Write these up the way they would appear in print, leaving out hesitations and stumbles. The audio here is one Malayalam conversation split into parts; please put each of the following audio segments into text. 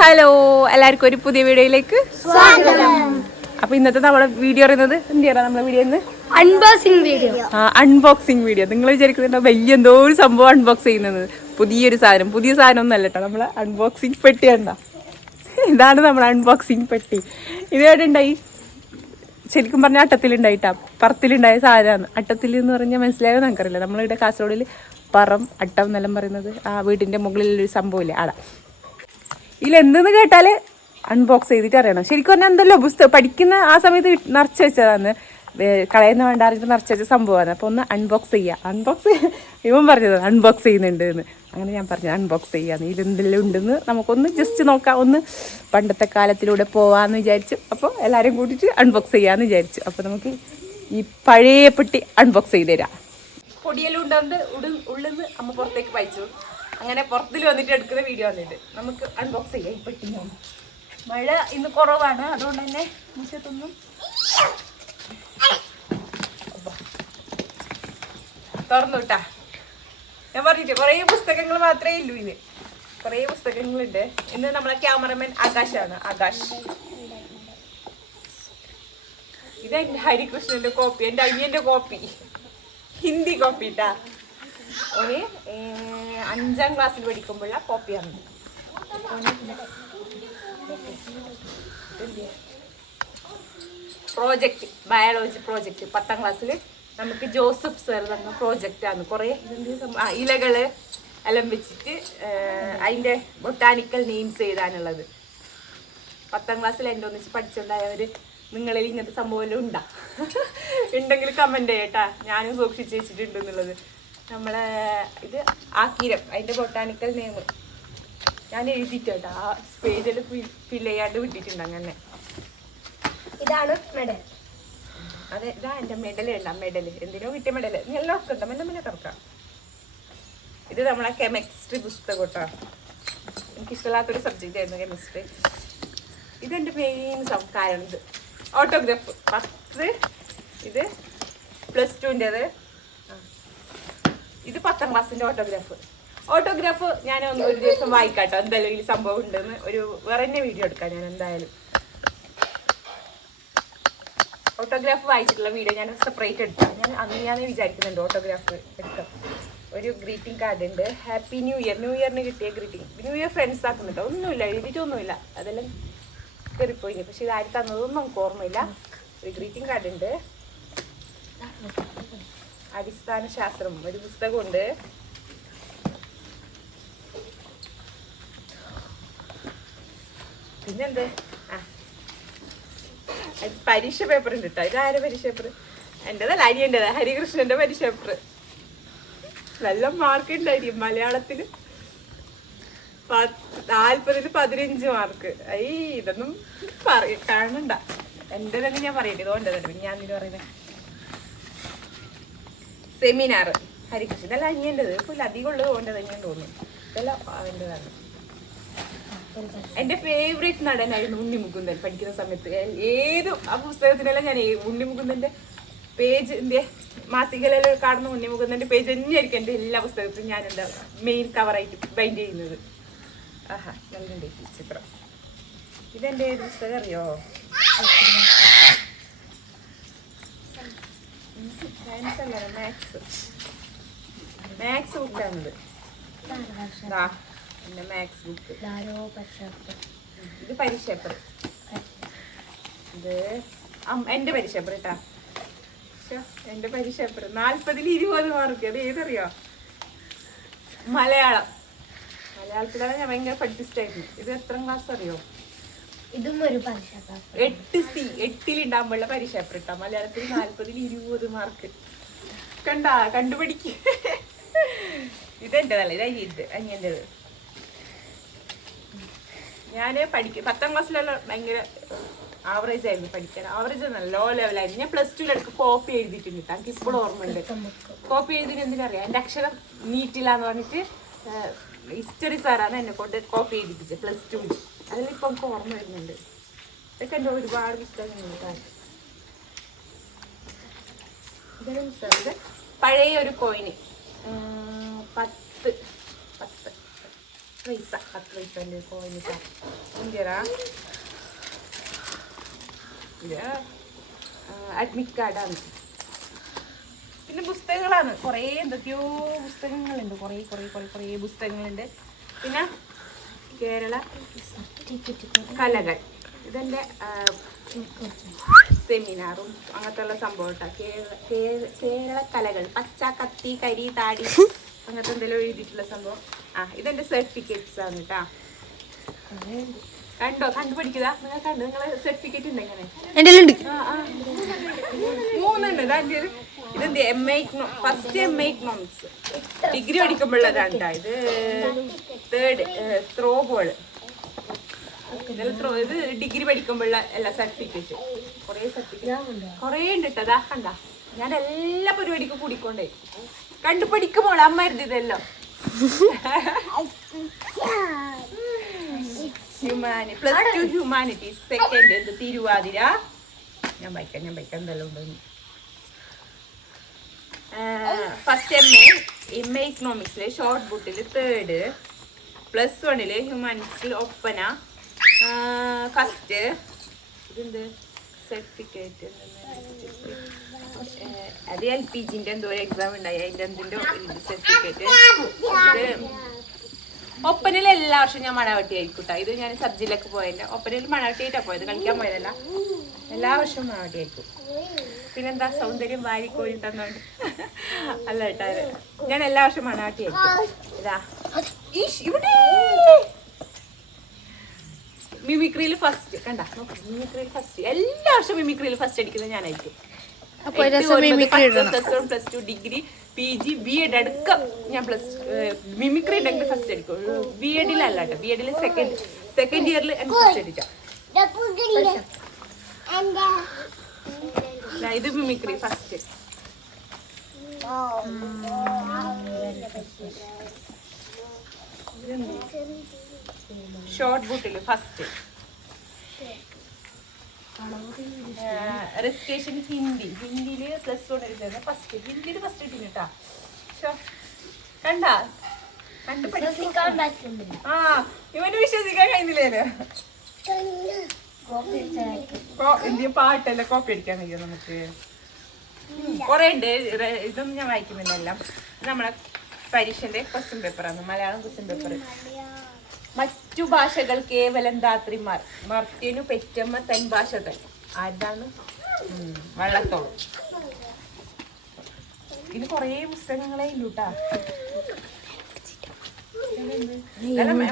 ഹലോ, എല്ലാവർക്കും ഒരു പുതിയ വീഡിയോയിലേക്ക് സ്വാഗതം. അപ്പൊ ഇന്നത്തെ നമ്മുടെ വീഡിയോ പറയുന്നത് എന്താണ് നമ്മളെ വീഡിയോ അൺബോക്സിംഗ് വീഡിയോ. നിങ്ങൾ വിചാരിക്കുന്നുണ്ടോ വലിയ എന്തോ ഒരു സംഭവം അൺബോക്സ് ചെയ്യുന്നത്? പുതിയ സാധനം ഒന്നും അല്ല കേട്ടോ. നമ്മളെ അൺബോക്സിങ് പെട്ടി കണ്ട, ഇതാണ് നമ്മുടെ അൺബോക്സിങ് പെട്ടി. ഇതേടെ ഉണ്ടായി, ശരിക്കും പറഞ്ഞാൽ അട്ടത്തിലുണ്ടായിട്ടാ, പറത്തിലുണ്ടായ സാധനമാണ്. അട്ടത്തിൽ എന്ന് പറഞ്ഞാൽ മനസ്സിലായോ നമുക്കറിയില്ല. നമ്മളിവിടെ കാസർഗോഡിൽ പറം അട്ടം എന്നെല്ലാം പറയുന്നത് ആ വീടിൻ്റെ മുകളിലൊരു സംഭവമില്ലേ ആടാ. ഇതിലെന്തെന്ന് കേട്ടാൽ അൺബോക്സ് ചെയ്തിട്ട് അറിയണം. ശരിക്കും പറഞ്ഞാൽ എന്തല്ലോ പുസ്തകം പഠിക്കുന്ന ആ സമയത്ത് നിറച്ച് വെച്ചതാണ്, കളയുന്ന വേണ്ടാറിട്ട് നിറച്ച് വെച്ച സംഭവമാണ്. അപ്പോൾ ഒന്ന് അൺബോക്സ് ചെയ്യുക. ഇവൻ പറഞ്ഞത് അൺബോക്സ് ചെയ്യുന്നുണ്ട് എന്ന്. അങ്ങനെ ഞാൻ പറഞ്ഞു അൺബോക്സ് ചെയ്യാന്ന്. ഇതിലെന്തെല്ലാം ഉണ്ടെന്ന് നമുക്കൊന്ന് ജസ്റ്റ് നോക്കാം, ഒന്ന് പണ്ടത്തെ കാലത്തിലൂടെ പോവാമെന്ന് വിചാരിച്ചു. അപ്പോൾ എല്ലാവരും കൂട്ടിയിട്ട് അൺബോക്സ് ചെയ്യാമെന്ന് വിചാരിച്ചു. അപ്പോൾ നമുക്ക് ഈ പഴയ പെട്ടി അൺബോക്സ് ചെയ്ത് തരാം. പൊടിയെല്ലാം ഉണ്ടെന്ന് ഉള്ളിൽ നിന്ന് അമ്മ പുറത്തേക്ക് വായിച്ചു. അങ്ങനെ പുറത്തിൽ വന്നിട്ട് എടുക്കുന്ന വീഡിയോ വന്നിട്ട് നമുക്ക് അൺബോക്സ് ചെയ്യാം ഈ പെട്ടി. മഴ ഇന്ന് കുറവാണ്, അതുകൊണ്ട് തന്നെ മുറ്റത്തൊന്നും തുറന്നു വിട്ടാ. ഞാൻ പറഞ്ഞിട്ട് കുറേ പുസ്തകങ്ങൾ മാത്രമേ ഇല്ലൂ. ഇത് കുറേ പുസ്തകങ്ങളുണ്ട്. ഇന്ന് നമ്മളെ ക്യാമറമാൻ ആകാശാണ്. ആകാശ്, ഇത് എൻ്റെ ഹരികൃഷ്ണന്റെ കോപ്പി, എൻ്റെ അനിയന്റെ കോപ്പി, ഹിന്ദി കോപ്പി ഇട്ടാ. ഒരു 5ാം ക്ലാസ്സിൽ പഠിക്കുമ്പോഴുള്ള കോപ്പിയാണ്. പ്രോജക്റ്റ്, ബയോളജി പ്രോജക്റ്റ് 10ാം ക്ലാസ്സിൽ നമുക്ക് ജോസഫ് സാർ തന്ന പ്രോജക്റ്റാണ്. കുറേ ഇലകൾ എല്ലാം വെച്ചിട്ട് അതിൻ്റെ ബൊട്ടാനിക്കൽ നെയിംസ് എഴുതാനുള്ളത്. 10ാം ക്ലാസ്സിൽ എൻ്റെ ഒന്നിച്ച് പഠിച്ചുണ്ടായവർ നിങ്ങളിൽ ഇങ്ങനത്തെ സംഭവമെല്ലാം ഉണ്ടെങ്കിൽ കമൻറ്റ് ചെയ്യട്ടാ. ഞാനും സൂക്ഷിച്ച് വെച്ചിട്ടുണ്ട് എന്നുള്ളത്. നമ്മളെ ഇത് ആക്കീരം, അതിൻ്റെ ബൊട്ടാനിക്കൽ നെയിം ഞാൻ എഴുതിയിട്ടാ. ആ പേജിൽ ഫില്ല് ചെയ്യാണ്ട് വിട്ടിട്ടുണ്ട്. അങ്ങനെ ഇതാണ് മെഡൽ. അതെ, ഇതാ എൻ്റെ മെഡൽ ഉണ്ടാ. മെഡൽ എന്തിനോ കിട്ടിയ മെഡൽ. എല്ലാം ഒക്കെ മെല്ലെ തുറക്കാം. ഇത് നമ്മളെ കെമിസ്ട്രി പുസ്തകം കേട്ടോ. എനിക്കിഷ്ടമില്ലാത്തൊരു സബ്ജക്റ്റ് ആയിരുന്നു കെമിസ്ട്രി. ഇതെൻ്റെ മെയിൻ കാരണം. ഇത് ഓട്ടോഗ്രാഫ് 10, ഇത് +2ൻ്റെത്, ഇത് 10ാം ക്ലാസ്സിൻ്റെ ഓട്ടോഗ്രാഫ് ഞാൻ ഒരു ദിവസം വായിക്കാട്ടോ. എന്തായാലും ഈ സംഭവം ഉണ്ടെന്ന് ഒരു വേറെ തന്നെ വീഡിയോ എടുക്കാം ഞാൻ എന്തായാലും. ഓട്ടോഗ്രാഫ് വായിച്ചിട്ടുള്ള വീഡിയോ ഞാൻ സെപ്പറേറ്റ് എടുക്കാം. ഞാൻ വിചാരിക്കുന്നുണ്ട് ഓട്ടോഗ്രാഫ് എടുക്കാം. ഒരു ഗ്രീറ്റിംഗ് കാർഡ് ഉണ്ട്. ഹാപ്പി ന്യൂ ഇയറിന് കിട്ടിയ ഗ്രീറ്റിംഗ്. ന്യൂ ഇയർ ഫ്രണ്ട്സ് ആക്കുന്നുണ്ടോ? ഒന്നുമില്ല, എഴുതിയിട്ടൊന്നുമില്ല. അതെല്ലാം കയറിപ്പോയിന്. പക്ഷെ ഇത് ആര് തന്നതൊന്നും നമുക്ക് ഓർമ്മയില്ല. ഒരു ഗ്രീറ്റിംഗ് കാർഡ് ഉണ്ട്. അടിസ്ഥാന ശാസ്ത്രം ഒരു പുസ്തകമുണ്ട്. പിന്നെന്ത്, പരീക്ഷ പേപ്പർ ഉണ്ട് കേട്ടോ. ഇതാരെ പരീക്ഷ പേപ്പർ? എൻ്റെതല്ല, അനിയൻ്റെതാ, ഹരികൃഷ്ണന്റെ പരീക്ഷ പേപ്പർ. നല്ല മാർക്ക് ഉണ്ടായിരിക്കും മലയാളത്തിന്. 40-ന് 15 മാർക്ക്. ഇതൊന്നും കാണണ്ട. എൻ്റെ തന്നെ ഞാൻ പറയട്ടെ. ഇതുകൊണ്ടതല്ലേ ഞാൻ ഇതിന് പറയുന്നത്. സെമിനാർ ഹരികൃഷ്ണൻ, ഇതെല്ലാം അനിയൻ്റെത്. ഇപ്പോൾ അധികം ഉള്ളത് കൊണ്ടത് ഞാൻ തോന്നുന്നു. ഇതെല്ലാം അവൻ്റെതാണ്. എൻ്റെ ഫേവറേറ്റ് നടനായിരുന്നു ഉണ്ണിമുകുന്ദൻ. പഠിക്കുന്ന സമയത്ത് ഏത് ആ പുസ്തകത്തിനെല്ലാം ഞാൻ ഉണ്ണിമുകുന്ദൻ്റെ പേജ്, എൻ്റെ മാസികയിലെല്ലാം കാണുന്ന ഉണ്ണിമുകുന്ദൻ്റെ പേജ് തന്നെയായിരിക്കും എൻ്റെ എല്ലാ പുസ്തകത്തിലും ഞാൻ എന്താ മെയിൻ കവറായിട്ട് ബൈൻഡ് ചെയ്യുന്നത്. ആഹാ, നല്ലുണ്ട് ഈ ചിത്രം. ഇതെൻ്റെ ഏത് പുസ്തകം അറിയോ? സയൻസ് അല്ല, മാത്സ് ബുക്കാണിത്. എൻ്റെ മാത്സ് ബുക്ക്. ഇത് പരീക്ഷ പേപ്പർ. ഇത് എൻ്റെ പരീക്ഷ പേപ്പർ കേട്ടാ. എൻ്റെ പരീക്ഷ പേപ്പർ 40-ൽ 20 മാർക്ക്. അത് ഏതറിയോ? മലയാളത്തിലാണ് ഞാൻ ഭയങ്കര പഠിപ്പിച്ചിട്ടായിരുന്നു. ഇത് എത്രാം ക്ലാസ് അറിയോ? ഇതും ഒരു പരീക്ഷ പേപ്പർ. 8C 8-ലുണ്ടാകുമ്പോഴുള്ള പരീക്ഷ പേപ്പർ ഇട്ടാ. മലയാളത്തിൽ 40-ൽ 20 മാർക്ക്. കണ്ടാ, കണ്ടുപിടിക്ക്. ഇതെൻ്റെതല്ല, ഇത് അനിയൻ്റെത്. ഞാൻ 10ാം ക്ലാസ്സിലുള്ള ഭയങ്കര ആവറേജ് ആയിരുന്നു പഠിക്കാൻ. ആവറേജ് നല്ല ലോ ലെവലായിരുന്നു. ഞാൻ +2 എടുക്ക് കോപ്പി എഴുതിയിട്ടുണ്ട്. എനിക്ക് ഇപ്പോഴും ഓർമ്മയുണ്ട്. കോപ്പി എഴുതിയിട്ട് എന്തിനറിയാം? എൻ്റെ അക്ഷരം നീറ്റില്ലാന്ന് പറഞ്ഞിട്ട് ഹിസ്റ്ററി സാറാണ് എന്നെ കൊണ്ട് കോപ്പി എഴുതിപ്പിച്ചത് +2. അതിലിപ്പോൾ നമുക്ക് ഓർമ്മ വരുന്നുണ്ട്. ഇതൊക്കെ എൻ്റെ ഒരുപാട് പുസ്തകങ്ങളുണ്ട്. ഇതൊരു പുസ്തകം, പഴയ ഒരു കോയിന് 10 പൈസ 10 പൈസ കോയിനിട്ടാ ഇന്ത്യറാ ഇത് അഡ്മിറ്റ് കാർഡാണ്. പിന്നെ പുസ്തകങ്ങളാണ് കുറേ, എന്തൊക്കെയോ പുസ്തകങ്ങളുണ്ട്, കുറേ പുസ്തകങ്ങളുണ്ട്. പിന്നെ കേരള കലകൾ, ഇതെൻ്റെ സെമിനാറും അങ്ങനത്തെ ഉള്ള സംഭവം കേട്ടോ. കേരള കലകൾ, പച്ച, കത്തി, കരി, താടി അങ്ങനത്തെ എന്തെങ്കിലും എഴുതിയിട്ടുള്ള സംഭവം. ഇതെന്റെ സർട്ടിഫിക്കറ്റ്സ് ആണ് കേട്ടാ. കണ്ടോ, കണ്ടുപിടിക്കുക. നിങ്ങൾ കണ്ടു, നിങ്ങളെ സർട്ടിഫിക്കറ്റ് ഉണ്ട് എങ്ങനെ? 3 ഇതെന്ത് ഫസ്റ്റ് MA എക്കണോമിക്സ് ഡിഗ്രി പഠിക്കുമ്പോഴതാണ് കേട്ടോ. ഇത് 3rd ത്രോ ബോൾ. ഇത് ഡിഗ്രി പഠിക്കുമ്പോഴുള്ള എല്ലാ സർട്ടിഫിക്കറ്റ്, കുറേ ഉണ്ട് കേട്ടോ. അതാ കണ്ട, ഞാൻ എല്ലാ പരിപാടിക്കും കൂടിക്കൊണ്ടേ കണ്ടു പഠിക്കുമ്പോൾ അമ്മ ഇരുന്നതെല്ലാം. +2 ഹ്യൂമാനിറ്റീസ്, സെക്കൻഡ് എന്ത് തിരുവാതിര. ഞാൻ വായിക്കാം എന്തെല്ലാം ഉണ്ടെന്ന്. ഫസ്റ്റ് MA എക്കണോമിക്സില് ഷോർട്ട് ബുട്ടില് 3rd, +1 ഹ്യൂമാനിറ്റീസിൽ ഒപ്പന ഫസ്റ്റ്. ഇതെന്ത് സർട്ടിഫിക്കറ്റ്? അത് LPGന്റെ എന്തോ എക്സാം ഉണ്ടായി, അതിന്റെ എന്തിന്റെ സർട്ടിഫിക്കറ്റ്. ഇത് ഒപ്പനയിൽ എല്ലാ വർഷവും ഞാൻ മണവട്ടി ആയിരിക്കും കേട്ടോ. ഇത് ഞാൻ സബ്ജിയിലൊക്കെ പോയതിന്റെ ഒപ്പനയിൽ മണവട്ടിയായിട്ടാണ് പോയത്, കളിക്കാൻ പോയതല്ല. എല്ലാ വർഷവും മണവട്ടി ആയിരിക്കും. പിന്നെന്താ സൗന്ദര്യം വാരിക്കോരി തന്നോണ്ട് അല്ല കേട്ടോ, ഞാൻ എല്ലാ വർഷവും മണവട്ടി ആയിരിക്കും. ഇതാ ഇവിടെ മിമിക്രിയിൽ ഫസ്റ്റ് കണ്ട, മിമിക്രിയിൽ ഫസ്റ്റ് എല്ലാ വർഷവും മിമിക്രിയിൽ ഫസ്റ്റ് അടിക്കുന്നത് ഞാനായിരിക്കും. +2 ഡിഗ്രി PG B.Ed അടക്കം ഞാൻ മിമിക്രി ഉണ്ടെങ്കിൽ ഫസ്റ്റ് അടിക്കും. B.Ed അല്ല കേട്ടോ, B.Ed സെക്കൻഡ് ഇയറിൽ എനിക്ക് ഫസ്റ്റ് അടിച്ച. ഇത് മിമിക്രി ഫസ്റ്റ്. ഷോർട്ട് ബുട്ടില് ഫസ്റ്റ്. രജിസ്ട്രേഷൻ ഹിന്ദിയില് +1 എഴുതുന്നത് ഫസ്റ്റ്. ഹിന്ദിയില് ഫസ്റ്റ് കിട്ടി കേട്ടാ. കണ്ടാ, ഇവന് വിശ്വസിക്കാൻ കഴിയുന്നില്ലല്ലോ. ഇന്ത്യൻ പാട്ടല്ല കോപ്പി അടിക്കാൻ കഴിയും നമുക്ക്. കൊറേ ഉണ്ട്, ഇതൊന്നും ഞാൻ വായിക്കുന്നില്ല. എല്ലാം നമ്മളെ പരീക്ഷന്റെ ക്വസ്റ്റ്യൻ പേപ്പറാണ്, മലയാളം ക്വസ്റ്റ്യൻ പേപ്പർ. മറ്റു ഭാഷകൾ കേവലം ധാത്രിമാർ, മർത്യനു പെറ്റമ്മ തൻ ഭാഷ തൻ. ആരാണ്? വള്ളത്തോളം. ഇത് കൊറേ പുസ്തകങ്ങളെ ഇല്ലൂട്ടാ.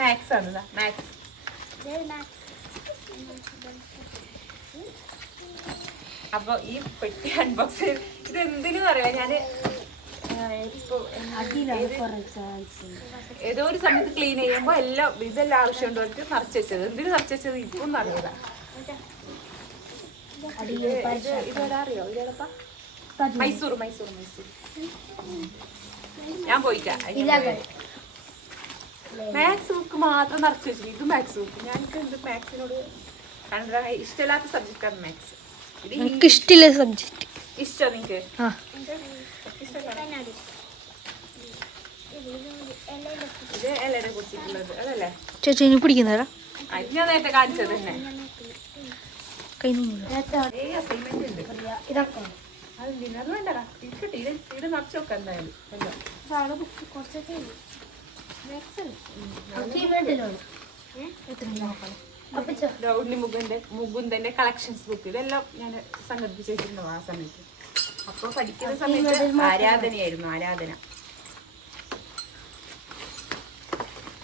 മാത്സ് ആണ്, മാത്സ്. അപ്പൊ ഈ പെട്ടി അൺബോക്സ് ഇത് എന്തിനു അറിയാം. ഞാന് ഏതോ ഒരു സമയത്ത് ക്ലീൻ ചെയ്യുമ്പോ ഇതെല്ലാം ആവശ്യമുണ്ടോ നിറച്ച് വെച്ചത്. എന്തിനു നിറച്ച് വെച്ചത് ഇപ്പൊന്നും അറിയില്ല. ഇതേതാറിയോ? ഇതേതപ്പാ? മൈസൂർ. ഞാൻ പോയിട്ടാ. മാത്സ് ബുക്ക് മാത്രം നിറച്ച് വെച്ചു. ഇത് മാത്സ് ബുക്ക്. ഞാനിക്ക് എന്ത് മാത്സിനോട് ഇഷ്ടമില്ലാത്ത സബ്ജക്റ്റാണ് മാത്സ്. എനിക്ക് ഇഷ്ടമില്ല സബ്ജക്റ്റ്. ഇഷ്ടം നിങ്ങക്ക്? ഇത് എല്ലടെ കുറിച്ചിട്ടുള്ളത് അതല്ലേ ചേച്ചി ഇനി പിടിക്കുന്നതാ? ഞാൻ നേരത്തെ കാണിച്ചത് തന്നെ. ഇതൊക്കെ അത് വേണ്ടടാ, ഇത് നിറച്ചൊക്കെ എന്തായാലും. മുകുന്ദന്റെ കളക്ഷൻസ് ബുക്ക്, ഇതെല്ലാം ഞാൻ സംഘടിപ്പിച്ച് വെച്ചിട്ടുണ്ടോ ആ സമയത്ത്. അപ്പൊ പഠിക്കുന്ന സമയത്ത് ആരാധന.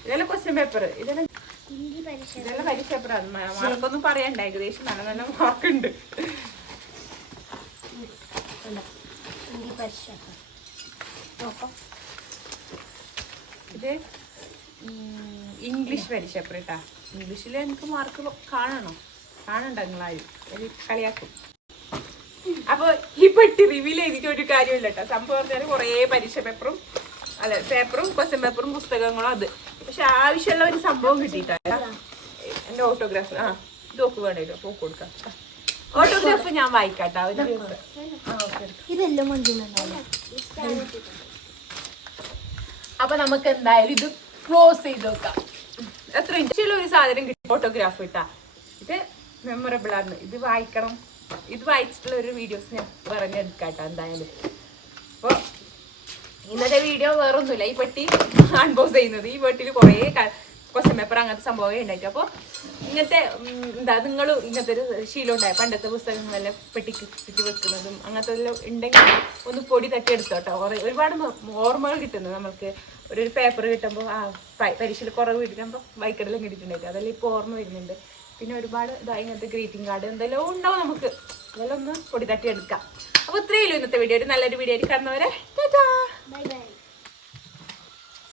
ഇതെല്ലാം ക്വസ്റ്റ്യൻ പേപ്പർ, ഇതെല്ലാം പരീക്ഷ പേപ്പറാണ്. മാർക്കൊന്നും പറയണ്ട, ഏകദേശം നല്ല മാർക്കുണ്ട്. ഇത് ഇംഗ്ലീഷ് പരീക്ഷ പേപ്പർ കേട്ടാ. ഇംഗ്ലീഷിൽ എനിക്ക് മാർക്ക് കാണണ്ട നിങ്ങളാരും കളിയാക്കും. അപ്പൊ ഈ പെട്ടി റിവീൽ ചെയ്തിട്ട് ഒരു കാര്യമില്ല കേട്ടോ. സംഭവം പറഞ്ഞാൽ കുറേ പരീക്ഷ പേപ്പറും പേപ്പറും ക്വസ്റ്റ്യൻ പേപ്പറും പുസ്തകങ്ങളും അത്. പക്ഷെ ആവശ്യമുള്ള ഒരു സംഭവം കിട്ടിയിട്ടാ എന്റെ ഓട്ടോഗ്രാഫ്. ഇതൊക്കെ വേണമല്ലോ, പോക്ക് കൊടുക്കാം. ഓട്ടോഗ്രാഫ് ഞാൻ വായിക്കാട്ടാ ഒരു ദിവസം. ഇതെല്ലാം അപ്പൊ നമുക്ക് എന്തായാലും ഇത് ക്ലോസ് ചെയ്ത് നോക്കാം. എത്ര ഇഞ്ചുള്ള ഒരു സാധനം കിട്ടി ഫോട്ടോഗ്രാഫ് കിട്ടാ. ഇത് മെമ്മറബിൾ ആണ്. ഇത് വായിക്കണം. ഇത് വായിച്ചിട്ടുള്ള ഒരു വീഡിയോസ് ഞാൻ പറഞ്ഞെടുക്കാട്ടോ എന്തായാലും. അപ്പോൾ ഇന്നത്തെ വീഡിയോ വേറൊന്നുമില്ല, ഈ പെട്ടി അൺബോക്സ് ചെയ്യുന്നത്. ഈ പെട്ടിയിൽ കുറേ ക്വസ്റ്റ്യൻ പേപ്പർ അങ്ങനത്തെ സംഭവമേ ഉണ്ടായിട്ട്. അപ്പോൾ ഇങ്ങനത്തെ എന്താ നിങ്ങൾ ഇങ്ങനത്തെ ഒരു ശീലം ഉണ്ടായ പണ്ടത്തെ പുസ്തകങ്ങളെല്ലാം പെട്ടിക്ക് ചുറ്റി വെക്കുന്നതും അങ്ങനത്തെ എല്ലാം ഉണ്ടെങ്കിൽ ഒന്ന് പൊടി തട്ടി എടുത്തോട്ടോ. ഒരുപാട് ഓർമ്മകൾ കിട്ടുന്നു നമുക്ക്. ഒരു പേപ്പർ കിട്ടുമ്പോൾ പരീക്ഷയിൽ കുറവ് കിട്ടുമ്പോൾ ബൈക്കെല്ലാം കിട്ടിയിട്ടുണ്ടായിട്ട് അതെല്ലാം ഇപ്പോൾ ഓർമ്മ വരുന്നുണ്ട്. പിന്നെ ഒരുപാട് ഇങ്ങനത്തെ ഗ്രീറ്റിംഗ് കാർഡ് എന്തെല്ലാം ഉണ്ടാവും നമുക്ക്. അതെല്ലാം ഒന്ന് പൊടി തട്ടി എടുക്കാം. അപ്പോൾ ഇത്രയേ ഉള്ളൂ ഇന്നത്തെ വീഡിയോ. ഒരു നല്ലൊരു വീഡിയോ ആയിട്ട് കാണുന്നവരെ ടാറ്റാ. Bye bye.